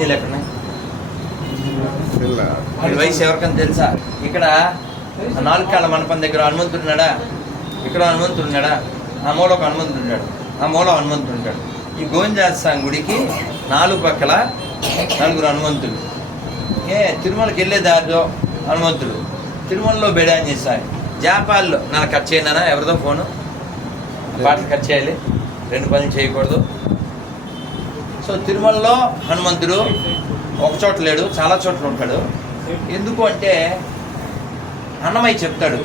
ఆంజనేయులు ఎక్కడ? వీడి వయసు ఎవరికైనా తెలుసా? ఇక్కడ నాలుగు కాళ్ళ మండపం దగ్గర హనుమంతుడు ఉన్నాడా? ఇక్కడ హనుమంతుడు ఉన్నాడా? ఆ మూల ఒక హనుమంతుడు ఉన్నాడు. ఆ మూల హనుమంతుడు ఉంటాడు. ఈ గోవిందాస్వామి గుడికి నాలుగు పక్కల నలుగురు హనుమంతుడు ఏ తిరుమలకి వెళ్ళే దారిలో హనుమంతుడు. తిరుమలలో బెడాంజనేయ స్వామి జాపాల్లో నన్ను కట్ చేయనా ఎవరిదో ఫోను? పాటలు కట్ చేయాలి. రెండు పనులు చేయకూడదు. సో తిరుమలలో హనుమంతుడు ఒక చోట లేడు చాలా చోట్ల ఉంటాడు. ఎందుకు అంటే అన్నమయ్య చెప్తాడు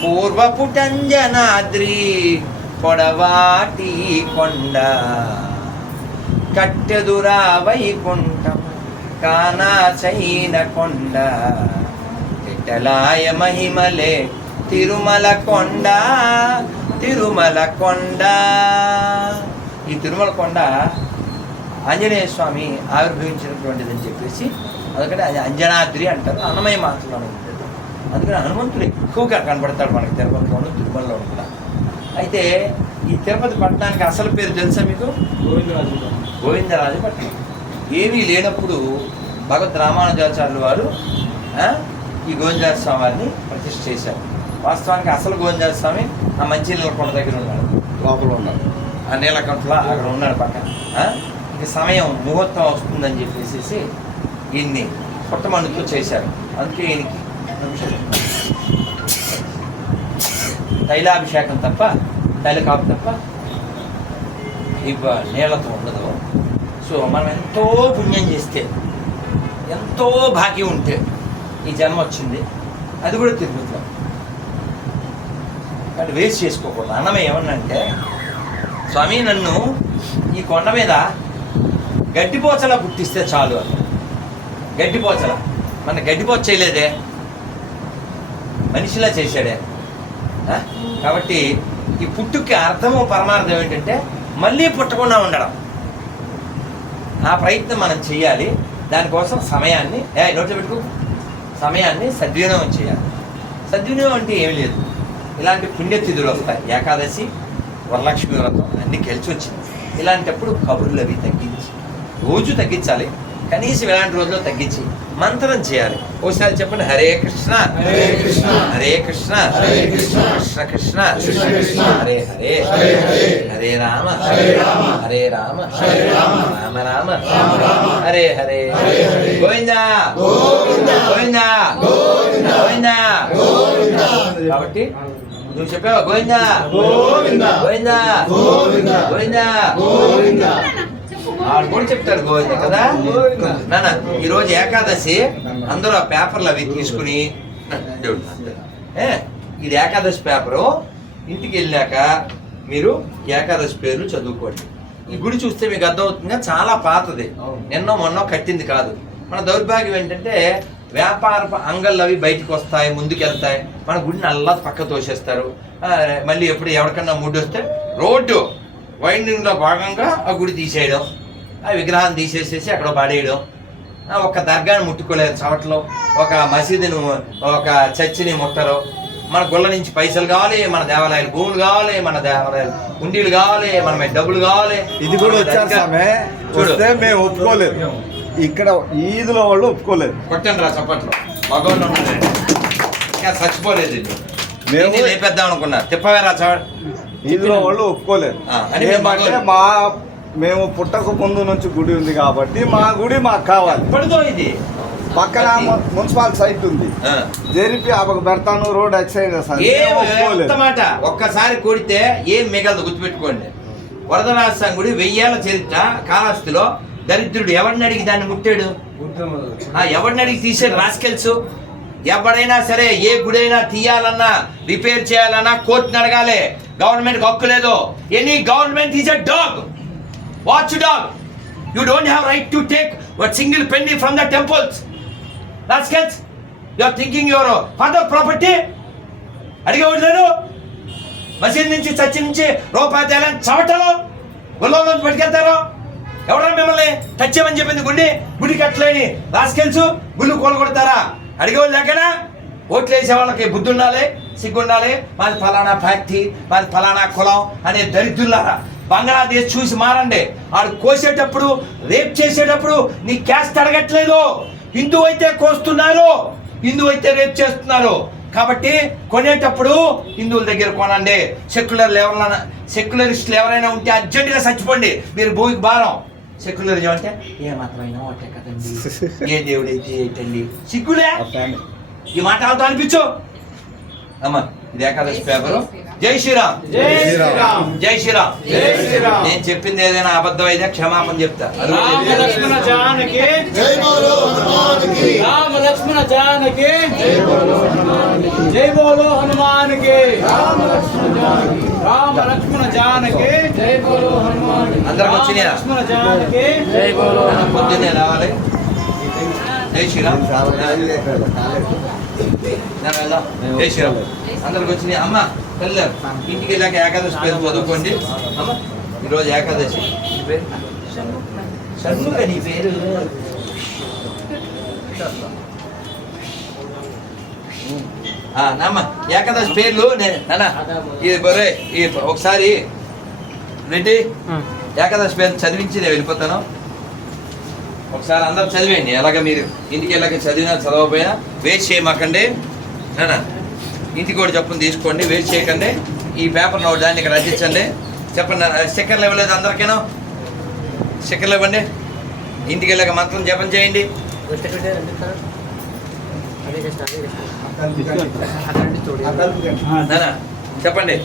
పూర్వపు టంజనాద్రి పొడవాటి కొండ కట్టెదురా వైకుంఠం కానాచైన కొండ విఠలాయ మహిమలే తిరుమల కొండ తిరుమల కొండ. ఈ తిరుమల కొండ ఆంజనేయ స్వామి ఆవిర్భవించినటువంటిది అని చెప్పేసి అందుకని అది అంజనాద్రి అంటారు అన్నమయ్య మాత్రలో ఉంటుంది. అందుకని హనుమంతుడు ఎక్కువగా కనబడతాడు మనకి తిరుపతిలోను తిరుమలలో కూడా. అయితే ఈ తిరుపతి పట్టణానికి అసలు పేరు తెలుసా మీకు? గోవిందరాజు పట్టణం ఏమీ లేనప్పుడు భగవద్ రామానుజాచార్యులు వారు ఈ గోవిందరాజ స్వామి వారిని ప్రతిష్ఠ చేశారు. వాస్తవానికి అసలు గోవిందరాజ స్వామి ఆ మంచి కొండ దగ్గర ఉన్నాడు. లోపల ఉన్నారు ఆ నీలకంఠలో అక్కడ ఉన్నాడు పక్కన. సమయం ముహూర్తం వస్తుందని చెప్పేసి ఈయన్ని పుట్టమణుతో చేశారు. అందుకే ఈయనకి తైలాభిషేకం తప్ప తైలకాపు తప్ప ఇవ్వ నీళ్ళతో ఉండదు. సో మనం ఎంతో పుణ్యం చేస్తే ఎంతో భాగ్యం ఉంటే ఈ జన్మ వచ్చింది. అది కూడా తిరుగుతాం. కాబట్టి వేస్ట్ చేసుకోకూడదు. అన్నమే ఏమన్నంటే స్వామి నన్ను ఈ కొండ మీద గడ్డిపోచల పుట్టిస్తే చాలు అని. గడ్డిపోచల. మన గడ్డిపోచ చేయలేదే. మనిషిలా చేశాడే. కాబట్టి ఈ పుట్టుకి అర్థము పరమార్థం ఏంటంటే మళ్ళీ పుట్టకుండా ఉండడం. ఆ ప్రయత్నం మనం చేయాలి. దానికోసం సమయాన్ని ఏ నోట్లో పెట్టుకో. సమయాన్ని సద్వినియోగం చేయాలి. సద్వినియోగం అంటే ఏమి లేదు. ఇలాంటి పుణ్యతిథులు వస్తాయి. ఏకాదశి వరలక్ష్మి వ్రతం అన్ని కలిసి వచ్చింది. ఇలాంటప్పుడు కబుర్లు అవి తగ్గింది. రోజు తగ్గించాలి కనీసం ఇలాంటి రోజుల్లో తగ్గించి మంత్రం చేయాలి ఒకసారి చెప్పండి హరే కృష్ణ హరే కృష్ణ. హరే కృష్ణ కృష్ణ. హరే హరే హరే రామ హరే రామ. హరే రామ రామ. హరే హరే గోవిందా. గోవిందా గోవిందా. కాబట్టి నువ్వు చెప్పావా గోవిందా గోవిందా. గోవిందా గోవిందా. గోవిందా వాళ్ళు కూడా చెప్తారు గోవింద కదా. నాన్న ఈ రోజు ఏకాదశి అందరూ ఆ పేపర్లు అవి తీసుకుని ఇది ఏకాదశి పేపరు ఇంటికి వెళ్ళాక మీరు ఏకాదశి పేర్లు చదువుకోండి. ఈ గుడి చూస్తే మీకు అర్థమవుతుందిగా చాలా పాతది. నిన్నో మొన్నో కట్టింది కాదు. మన దౌర్భాగ్యం ఏంటంటే వ్యాపార అంగళ్ళు అవి బయటకు వస్తాయి ముందుకు వెళ్తాయి మన గుడిని అల్లా పక్క తోసేస్తారు. మళ్ళీ ఎప్పుడు ఎవరికన్నా మూడు వస్తే రోడ్డు వైండింగ్లో భాగంగా ఆ గుడి తీసేయడం. ఆ విగ్రహాన్ని తీసేసేసి అక్కడ పాడేయడం. ఒక దర్గాని ముట్టుకోలేరు చవట్లో. ఒక మసీదుని ఒక చర్చిని ముట్టరు. మన గుళ్ళ నుంచి పైసలు కావాలి మన దేవాలయాలు భూములు కావాలి మన దేవాలయాలు ఉండీలు కావాలి మన డబ్బులు కావాలి. ఇది కూడా వచ్చారు మేము ఒప్పుకోలేదు. ఇక్కడ ఈదులో వాళ్ళు ఒప్పుకోలేదు. కొట్టండి రా చప్పట్లో. మగవాళ్ళు ఇంకా చచ్చిపోలేదు ఇది. మేము- లేపేద్దాం అనుకున్నా తిప్పవేరా చవ ఈదులో వాళ్ళు ఒప్పుకోలేదు. మా మేము పుట్టక ముందు నుంచి గుడి ఉంది కాబట్టి మా గుడి మాకు కావాలి. ఎప్పటిదో ఇది. పక్కన ము- మున్సిపల్ సైట్ ఉంది. ఆ. జరిపి ఆమెకు పెడతాను రోడ్ ఎంత మాట ఒక్కసారి కొడితే ఏం మిగలదు గుర్తుపెట్టుకోండి. వరదరాజస్వామి గుడి వెయ్యేళ్ళ చరిత్ర కాళహస్తిలో దరిద్రుడు ఎవరిని అడిగి దాన్ని ముట్టాడు? ఎవరిని అడిగి తీసాడు రాసుకెళ్సు ఎవడైనా సరే ఏ గుడైనా తీయాలన్నా రిపేర్ చేయాలన్నా కోర్టుని అడగాలి. గవర్నమెంట్ హక్కు లేదు. Any government is a dog. Watch dog you don't have right to take what single penny from the temples rascals you are thinking your father property అడిగేవాడు లేరు మసీద్ నుంచి చర్చి నుంచి రూపాయి తేలని చవటలో గుళ్ళలో నుంచి పట్టుకెళ్తారు. ఎవడన్నా మిమ్మల్ని టచ్ చేయమని చెప్పింది గుండి? గుడి కట్టలేని రాసుకెళ్చు గుళ్ళు కూలగొడతారా అడిగేవాళ్ళు లేకనా? ఓట్లు వేసే వాళ్ళకి బుద్ధి ఉండాలి సిగ్గు ఉండాలి మాది ఫలానా ఫ్యాక్టరీ మాది ఫలానా కులం అనే దరిద్రులారా. బంగ్లాదేశ్ చూసి మారండి. ఆడు కోసేటప్పుడు రేప్ చేసేటప్పుడు నీ క్యాస్ట్ అడగట్లేదు. హిందూ అయితే కోస్తున్నారు హిందూ అయితే రేప్ చేస్తున్నారు. కాబట్టి కొనేటప్పుడు హిందువుల దగ్గర కొనండి. సెక్యులర్లు ఎవరైనా సెక్యులరిస్టులు ఎవరైనా ఉంటే అర్జెంటుగా చచ్చిపోండి. మీరు భూమికి భారం. సెక్యులరిజం అంటే ఏ మాత్రమైనా ఒకటే కదండి. ఏ దేవుడైతే ఏంటండి సిగ్గులే? ఈ మాట అవుతా అనిపించు. అమ్మా. ఇది ఏకాదశి పేపరు. జై శ్రీరామ్. జై శ్రీరామ్. జై శ్రీరామ్. జై శ్రీరామ్. నేను చెప్పింది ఏదైనా అబద్ధం అయితే క్షమాపణ చెప్తా. రామ లక్ష్మణ జానకి. జై బోలో హనుమాన్కి రామ లక్ష్మణ జానకి. జై బోలో హనుమాన్కి రామ లక్ష్మణ జానకి. జై బోలో హనుమాన్ అందరికి వచ్చినాయా లక్ష్మణ జానకి. జై బోలో పొద్దున్నే రావాలి జై శ్రీరామ్. శ్రీరామ్? అందరికి వచ్చినాయి. అమ్మ వెళ్ళారు ఇంటికి వెళ్ళాక ఏకాదశి పేరు చదువుకోండి. అమ్మ ఈరోజు ఏకాదశి. నీ పేరు? షణ్ముఖ నీ పేరు. ఆ, నాన్న ఏకాదశి పేర్లు నేను ఇది బరే ఈ ఒకసారి రెడ్డి ఏకాదశి పేరు చదివించి నేను వెళ్ళిపోతాను. ఒకసారి అందరు చదివేయండి. ఎలాగ మీరు ఇంటికి వెళ్ళాక చదివినా చదవకపోయినా వేస్ట్ చేయమాకండి. నానా? ఇంటికి కూడా చెప్పని తీసుకోండి వేస్ట్ చేయకండి. ఈ పేపర్ నోట్ దాన్ని ఇక్కడ రచించండి. చెప్పండి స్టిక్కర్లు ఇవ్వలేదు అందరికీను? స్టిక్కర్లు ఇవ్వండి ఇంటికి వెళ్ళాక మంత్రం జపం చేయండి. నాన్న చెప్పండి.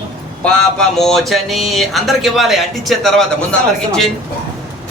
పాపమోచని అందరికి ఇవ్వాలి అంటించిన తర్వాత ముందు అందరికి ఇచ్చేయండి.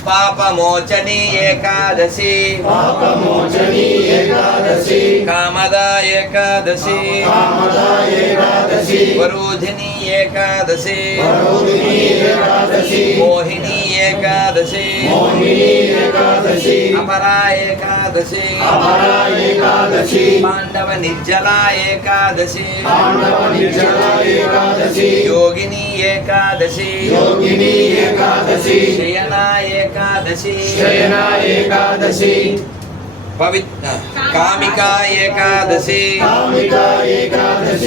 పాపమోచని ఏకాదశి పాపమోచని ఏకాదశి కామద ఏకాదశి కామద ఏకాదశి వరుధిని ఏకాదశి వరోధిని ఏకాదశి మోహిని ఏకాదశి మోహిని ఏకాదశి అపరా ఏకాదశి అమరా ఏకాదశి పాండవ నిర్జల ఏకాదశి పాండవ నిర్జల ఏకాదశి యోగిని ఏకాదశి యోగిని ఏకాదశి శయన ఏకాదశి శయన ఏకాదశి పవిత్ర కామికా ఏకాదశి.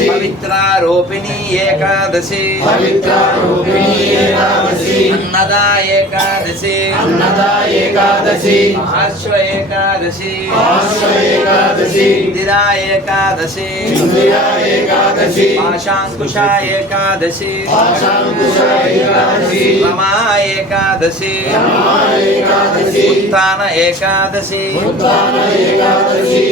పవిత్ర రూపిణి ఏకాదశి. అన్నద ఏకాదశి. ఏకాదశి. ఆశ్వ ఏకాదశి. ఏకాదశి. ఇందిరా ఏకాదశి. ఏకాదశి. పాశాంకుశ ఏకాదశి. ఏకాదశి. రమా ఏకాదశి. ఏకాదశి. ఉత్థాన ఏకాదశి. ఉత్థాన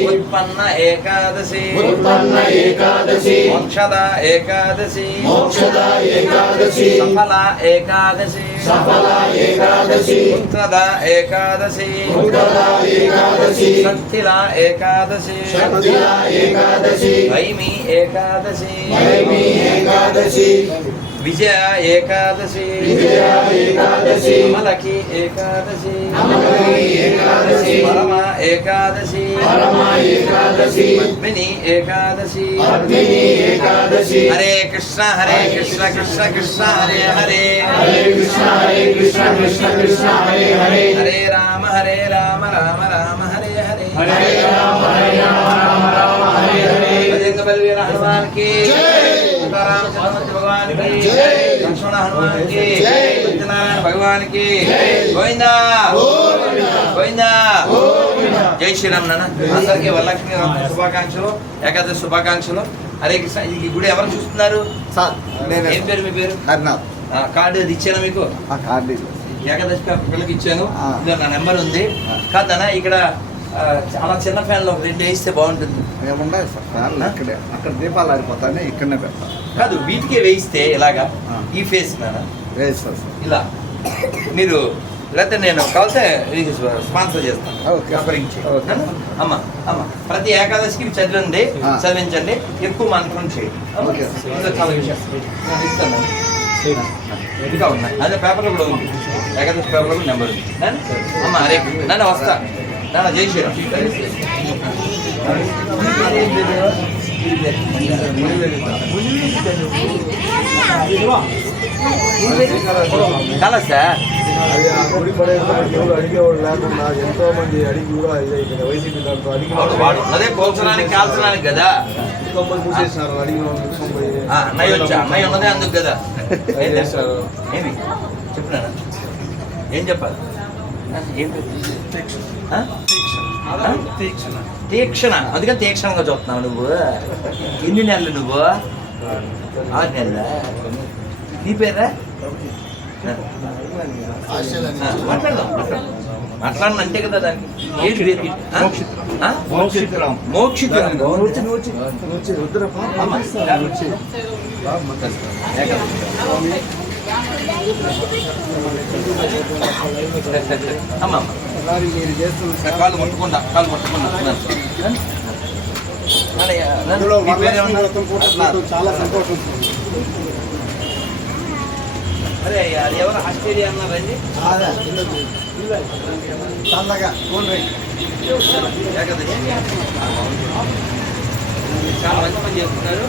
ఉత్పన్న ఏకాదశి. ఉత్పన్న ఏకాదశి. మోక్షద ఏకాదశి. మోక్షద ఏకాదశి. సఫల ఏకాదశి. సఫల ఏకాదశి. పుత్రద ఏకాదశి. ఉత్తర ఏకాదశి. సత్తిల ఏకాదశి. శక్తిల ఏకాదశి. వైమి ఏకాదశి. వైమి ఏకాదశి. విజయ ఏకాదశి. విజయ ఏకాదశి. అమలకి ఏకాదశి. అమలకి ఏకాదశి. పరమ ఏకాదశి. పరమ ఏకాదశి. పద్మిని ఏకాదశి. పద్మిని ఏకాదశి. హరే కృష్ణ హరే కృష్ణ కృష్ణ కృష్ణ హరే హరే. హరే కృష్ణ హరే కృష్ణ కృష్ణ కృష్ణ హరే హరే. హరే రామ హరే రామ రామ రామ హరే హరే. హరే రామ హరే రామ రామ రామ హరే హరే. బజరంగ బలవీర హనుమాన్కి జై. సీతారామ చంద్రమూర్తి భగవాన్కి జై. లక్ష్మణ హనుమాన్కి జై. సత్యనారాయణ భగవాన్కి జై. గోవిందా. గోవిందా. జై శ్రీరామ్ నాన్న. అందరికీ వరలక్ష్మి శుభాకాంక్షలు ఏకాదశి శుభాకాంక్షలు. హరే కృష్ణ ఈ గుడి ఎవరు చూస్తున్నారు? సార్ నేను ఏం పేరు మీ పేరు? కార్డు అది ఇచ్చాను మీకు? ఆ కార్డు. ఏకాదశి పిల్లకి ఇచ్చాను. ఆ. ఇదిగో నా నెంబర్ ఉంది. కాదన్నా ఇక్కడ చాలా చిన్న ఫ్యాన్లు ఒక రెండు వేస్తే బాగుంటుంది. ఏముండదు సార్ ఫ్యాన్లు ఇక్కడే. అక్కడ దీపాలు ఆడిపోతానే ఇక్కడనే పెడతాను కాదు వీటికే వేయిస్తే ఇలాగా. ఈ ఫేస్ వేస్తారు సార్. ఇలా. మీరు లేకపోతే నేను కలితే స్పాన్సర్ చేస్తాను? అమ్మ అమ్మ ప్రతి ఏకాదశికి చదవండి. చదివించండి ఎక్కువ మంత్రం చేయండి. ఇస్తాను. ఇంకా ఉన్నాయి. అదే పేపర్లో కూడా ఉంది. ఏకాదశి పేపర్లో కూడా నెంబర్ ఉంది? అమ్మ అరే నాన్న వస్తా. నాన్న శ్రీరామ్. కలసా అది గుడి పడేదానికి ఎవరు అడిగేవాడు లేకుండా ఎంతో మంది అడిగి కూడా ఇదైపోయింది వైసీపీ దాంట్లో అదే కోల్చడానికి కాల్చడానికి కదా. తొంభై మూసేసినారు అడిగిన అన్నయ్య వచ్చా? అన్నయ్య ఉన్నదే అందుకు కదా. ఏం చేశారు? ఏమి? చెప్పినా ఏం చెప్పాలి? ఏం తీక్షణ. అందుకని తీక్షణంగా చూస్తున్నావు నువ్వు. ఎన్ని నెలలు నువ్వు? ఆరు నెలలా? నీ పేరా మాట్లాడదాం. మాట్లాడను అంటే కదా దానికి. ఏది పేరు? మోక్షితురాం కాలు ముట్టుకుండా కాలు ముట్టుకుండా చాలా సంతోషం. అరే అది ఎవరు? ఆస్ట్రేలియా అన్నారండి చల్లగా కూల్ డ్రింక్ చాలా మంచి పని చేస్తున్నారు.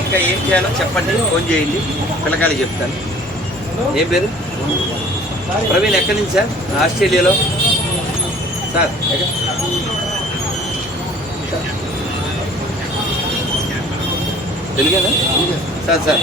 ఇంకా ఏం చేయాలో చెప్పండి ఫోన్ చేయండి. పిల్లకాయలు చెప్తాను. ఏం పేరు? ప్రవీణ్ ఎక్కడి నుంచి సార్? ఆస్ట్రేలియాలో. సార్? తెలుగేనా? Sir sir.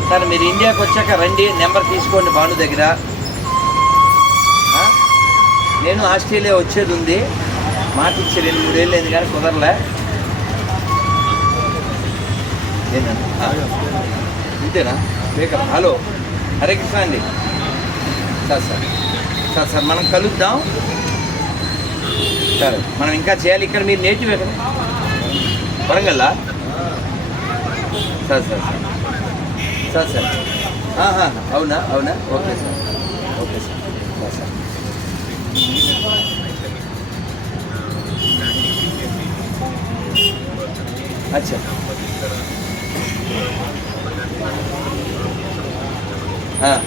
Sir మీరు ఇండియాకి వచ్చాక రండి నెంబర్ తీసుకోండి భాను దగ్గర. నేను ఆస్ట్రేలియా వచ్చేది ఉంది. మాట రెండు మూడేళ్ళు అయింది కానీ కుదరలే. ఇంతేనా? Baker hello. హరే కృష్ణ అండి. Sir sir. సార్ సార్ మనం కలుద్దాం. సరే మనం ఇంకా చేయాలి. ఇక్కడ మీరు నేటివ్ ఎక్కడ వరంగల్లా? Sir sir sir. Sir sir ఆహా, అవునా అవునా okay sir okay sir sir sir అచ్చా हाँ